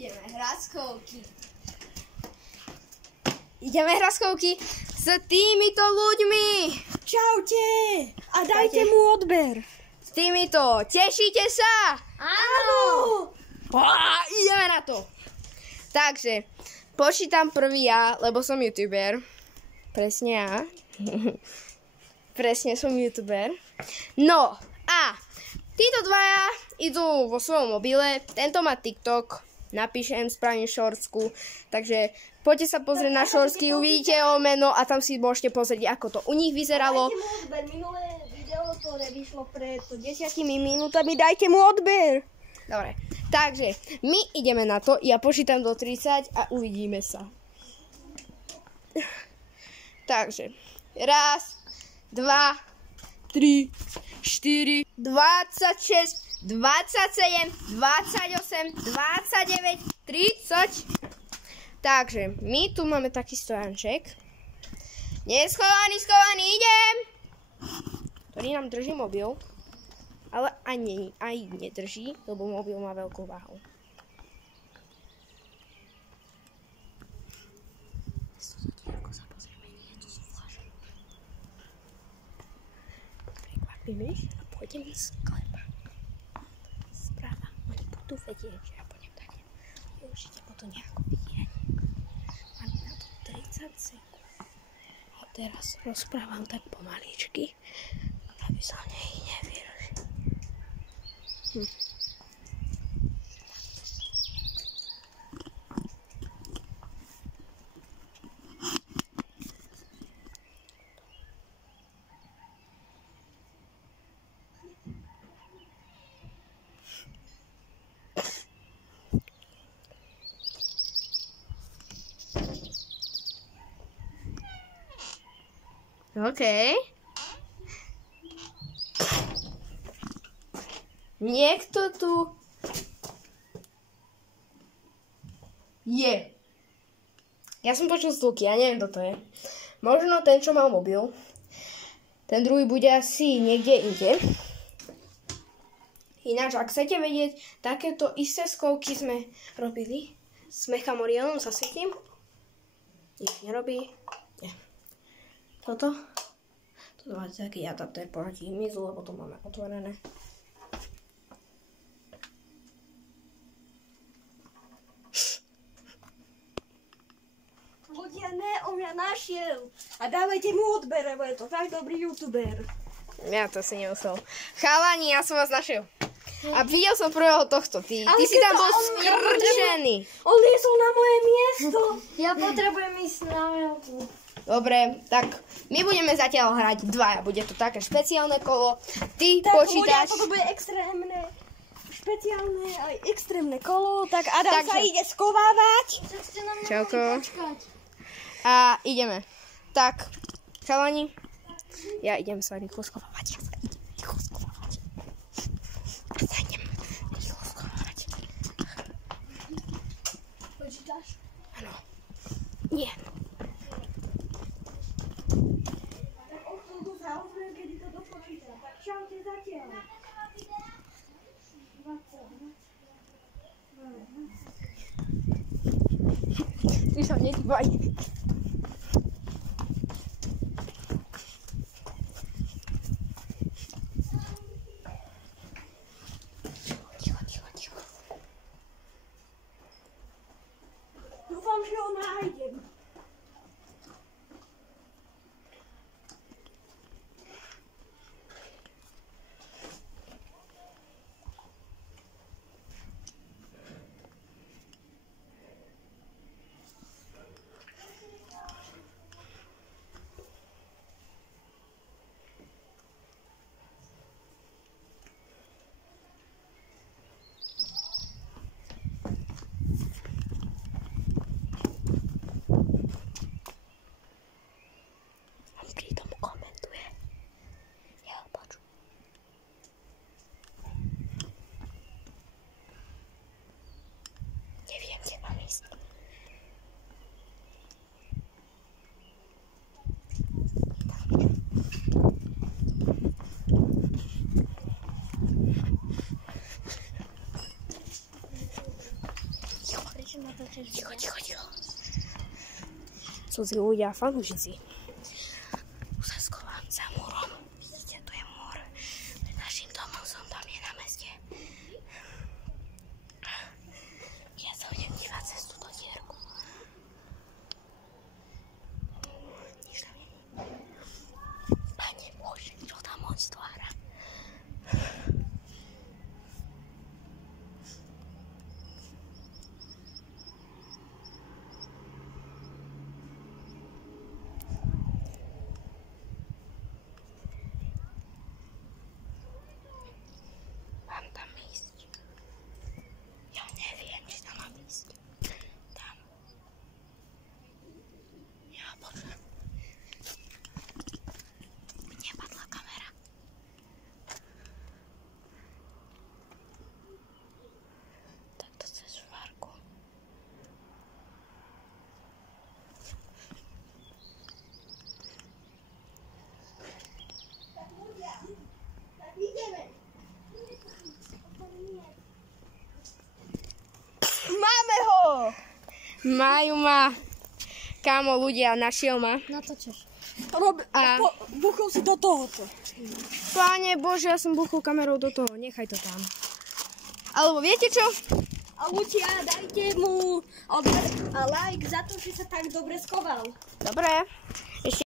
ideme hračkovky. Ideme hračkovky s týmito ľuďmi. Čaute. A dajte mu odber. S týmito. Tešíte sa? Áno. Ideme na to. Takže, počítam prvý ja, lebo som youtuber. Presne ja. Presne som youtuber. No, a títo dvaja idú vo svojom mobile. Tento má TikTok. Napíšem, spravím shortsku. Takže poďte sa pozrieť na shortsky, uvidíte o meno a tam si môžete pozrieť, ako to u nich vyzeralo. Dajte mu odber. Minulé video, ktoré vyšlo pred 10 minútami, dajte mu odber. Dobre, takže my ideme na to. Ja počítam do 30 a uvidíme sa. Takže, raz, 2, 3, 4, 26, 27, 28, 29, 30. Takže, my tu máme taký stojanček. Neschovaný, idem! Ktorý nám drží mobil. Ale aj nedrží, lebo mobil má veľkú váhu. Prekvapíme a pôjdeme z sklepa. Správa, oni budú vedieť, že ja pôjdem tak. Určite potom nejako vidieť. Mám na to 30 sekúnd. A teraz rozprávam tak pomaličky, aby sa ich nevyrušil. OK. Niekto tu je. Ja som počul zvuky, ja neviem, kto to je. Možno ten, čo mal mobil. Ten druhý bude asi niekde inde. Ináč, ak chcete vedieť, takéto isté skovky sme robili s Mechamorionom, zasvietím. Nič nerobí. Nie. Toto? Toto máte taký adaptér proti hmyzu, lebo to máme otvorené. On mňa našiel. A dávajte mu odber, lebo je to tak dobrý youtuber. Ja to si nemusel. Chalani, ja som vás našiel. A videl som prvého tohto. Ty si tam bol skrčený. On liesol na moje miesto. Ja potrebujem ísť na veľkú. Dobre, tak my budeme zatiaľ hrať dvaja. Bude to také špeciálne kolo. Ty tak, počítaš... Tak, toto bude extrémne, špeciálne aj extrémne kolo. Tak Adam sa ide skovávať. Tak ste na mňa Čauko. mali počkať. A ideme. Tak, chalani, ja idem sa rýchlo schovávať. Ja sa idem rýchlo schovávať. Počítaš? Áno. Nie. Tak o chvíľku sa ozviem, kedy to dopočíta. Tak čaute zatiaľ. 20. Ty sa nedívaj. Dúfam, že ho nájdem. Ticho. Cudzí ľudia, fanúšici. Tu sa skovám za múrom. Vidíte, tu je múr. Pred našim domom som tam je na meste. Ja sa budem dívať cez túto dierku. Nič tam nie. Pane Bože, čo tam on stvára? Mám tam ísť. Ja neviem, či tam mám ísť. Tam. Ja Bože. Mi nepadla kamera. Takto cez švárku. Tak ľudia, tak ideme. Máme ho! Majú ma. Kámo, ľudia, našiel ma. Natočíš. Buchol si do tohoto. Páne Bože, ja som buchol kamerou do toho. Nechaj to tam. Alebo viete čo? A ľudia, dajte mu odber a like za to, že sa tak dobre skoval. Dobre.